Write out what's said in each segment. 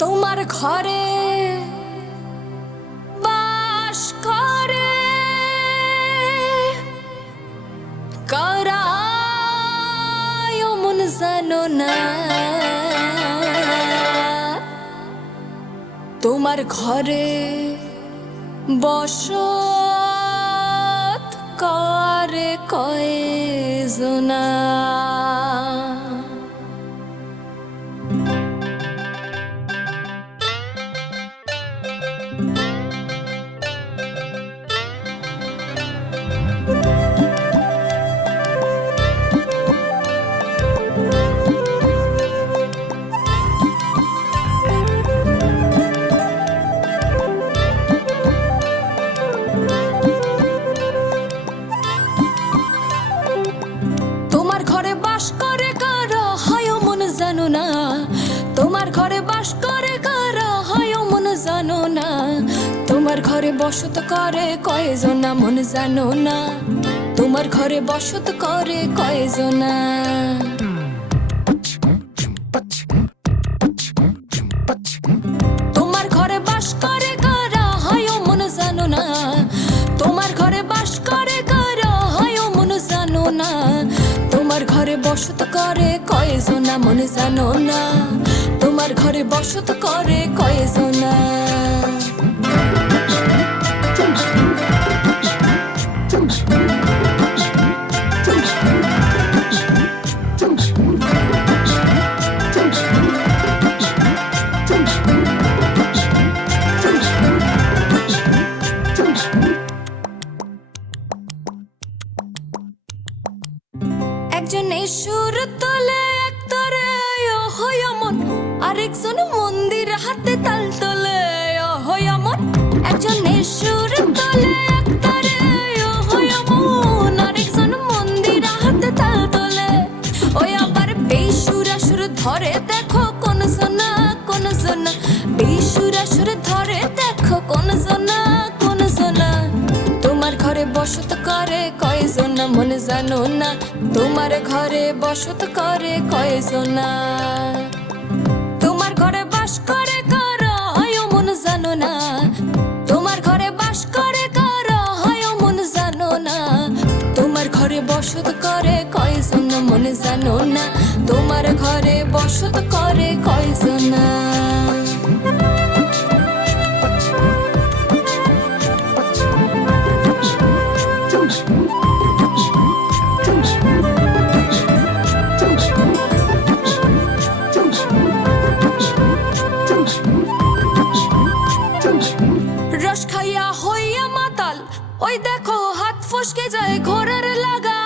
তোমার ঘরে বাস করে কারা মন জানো না। তোমার ঘরে বসত করে কয়জনা। তোমার ঘরে বাস করে কারা হয় মন জানো না। তোমার ঘরে বাস করে কারা হয় মন জানো না। তোমার ঘরে বসত করে কয়জনা মন জানো না। তোমার ঘরে বসত করে কয়জনা। তোমার ঘরে বাস করে কারা হয় মন জানো না। তোমার ঘরে বাস করে কারা হয় মন জানো না। তোমার ঘরে বসত করে কয়জনা মন জানো না। তোমার ঘরে বসত করে কয়জনা। একজনে সুর তোলে একতরে হয় মন, আরেকজন মন্দির হাতে তাল তোলে হয় মন। একজনে সুর তোলে একতরে হয় মন, আরেকজন মন্দির হাতে তাল তোলে। ওই আবার বেসুরাসুর ধরে দেখো কোন জনা কোন জনা। বেসুরাসুর ধরে দেখো কোন জনা কোন জনা। তোমার ঘরে বসত করে কয়জনা মন জানো না। তোমার ঘরে বসত করে কয়জনা। তোমার ঘরে বাস করে কারা হয় মন জানো না। তোমার ঘরে বাস করে কারা হয় মন জানো না। তোমার ঘরে বসত করে কয়জনা মন জানো না। তোমার ঘরে বসত করে কয়জনা। রস খাইয়া হইয়া মাতাল ওই দেখো হাত ফসকে যায় ঘোড়ার লাগা।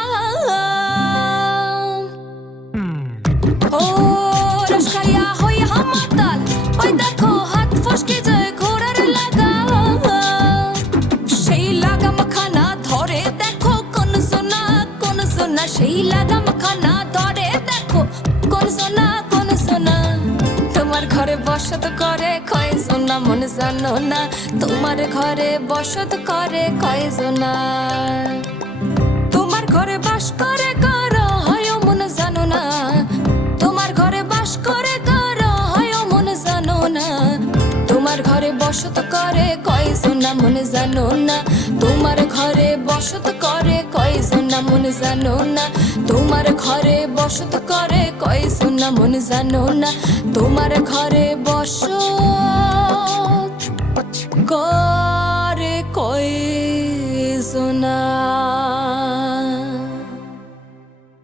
ও রস খাইয়া হইয়া মাতাল ওই দেখো হাত ফসকে যায় ঘোড়ার লাগা। সেই লাগাম খানা ধরে দেখো কোন সোনা কোন সোনা। সেই লাগাম খানা ধরে দেখো কোন সোনা কোন সোনা। তোমার ঘরে বসত করে কয়জনা মন জানো না। তোমার ঘরে বসত করে কয়জনা। তোমার ঘরে বাস করে কারা হয় মন জানো না। তোমার ঘরে বাস করে কারা হয় মন জানো না। তোমার ঘরে বসত করে কয়জনা মন জানো না। তোমার ঘরে বসত করে কয়জনা মন জানো না। তোমার ঘরে বসত করে কয়জনা মন জানো না। তোমার ঘরে বসত করে কয়জনা।